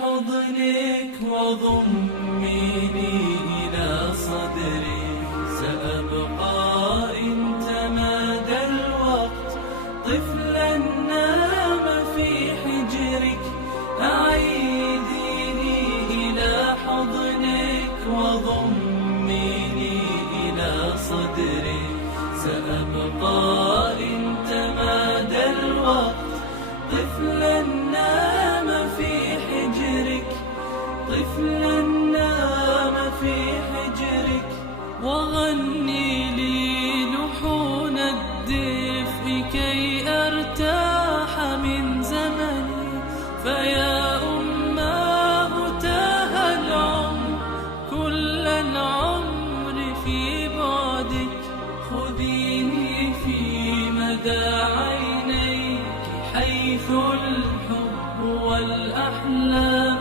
حضنك وضميني إلى صدري، سأبقى إن تمادى الوقت طفلا نام في حجرك. أعيديني إلى حضنك وضميني إلى صدري، سأبقى إن تمادى الوقت طفلا نام في حجرك، طفلا نام في حجرك. وغني لي لحون الدفء كي أرتاح من زمني، فيا أماه تاه العمر كل العمر في بعدك. خذيني في مدى عينيك حيث الحب والأحلام،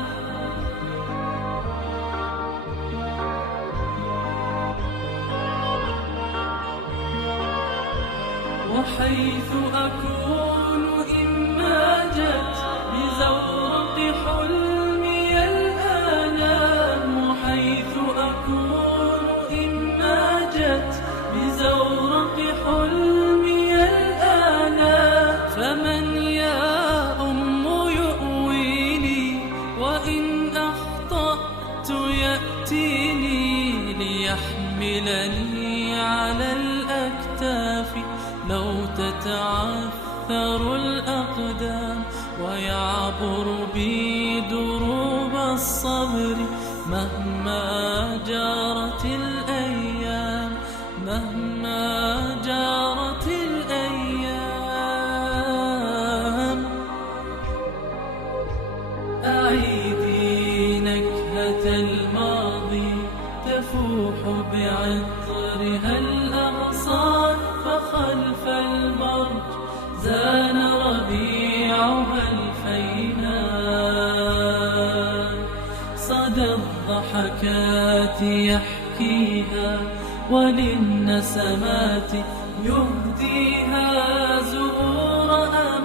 وحيث أكون إن ماجت بزورق حلمي الآلام، وحيث أكون إن ماجت بزورق حلمي الآلام. فمن يا أم يؤويني، وإن أخطأت يأتيني ليحملني على الأكتاف. لو تتعثر الأقدام ويعبر بي دروب الصبر، مهما جارت الأيام، مهما جارت الأيام. أعيدي نكهة الماضي تفوح بعطرها الأغصان، فخلف المرج زان ربيعها الفينان. صدى الضحكات يحكيها وللنسمات يهديها زهور أمان.